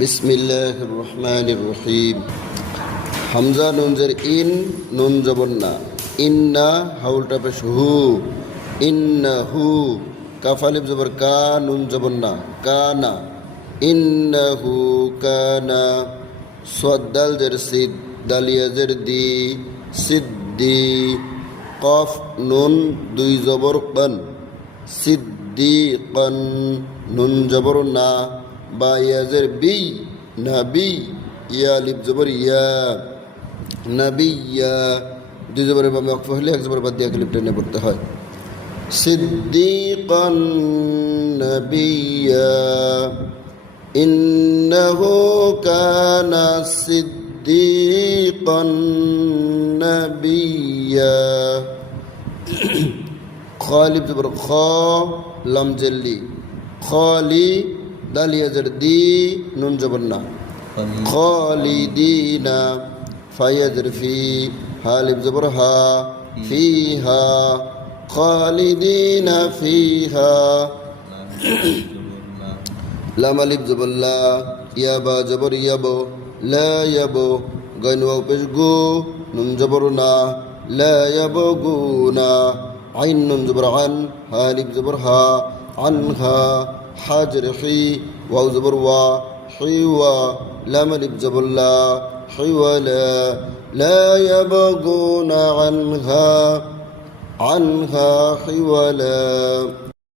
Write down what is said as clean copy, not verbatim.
বিসমিল্লাহির রহমানির রহিম। হামজা নুন জের ইন, নুন জবর না। ইন্না হাউলটা পেশ হু, ইন্নাহু। কাফ আলিফ জবর কা, নুন জবর না, কানা। ইন্নাহু কানা। সাদ দাল জের সিদ, দালিয়া জের দি, সিদ্দি। কফ নুন দুই জবর কন, সিদ্দিকান। নুন জবর না, বা ইয়াজের বি, নাবি। ইয়া লিপ জবর ইয়া, নাবিয়া। দুই জবরের বামে অক্ফ হলে এক জবর বাদ দিয়ে লিপ টেনে পড়তে হয়। সিদ্দিকান নাবিয়া। ইন্নাহু কানা সিদ্দিকান নাবিয়া। খালিব জবর খ, লাম জেল্লি, খালি। দালিয়া জের দি, নুন জবর না, খালিদিনা। ফাইয়া জের ফি, হালিব জবর হা, ফিহা। খালিদিনা ফিহা। লাম আলিফ জবর লা, ইয়াবা জবর ইয়াবো, লা ইয়াবো। গাইন ওয়াও পেশ গু, নুন জবর না, লা ইয়াবগুনা। আইন নুন জবর আন, হালিব জবর হা, আনহা। হাজর হি, ওয়াও জবর ওয়া, হিওয়া। লাম আলিফ জবর লা, হিওয়ালা। লা ইয়াবগুনা আনহা, আনহা হিওয়ালা।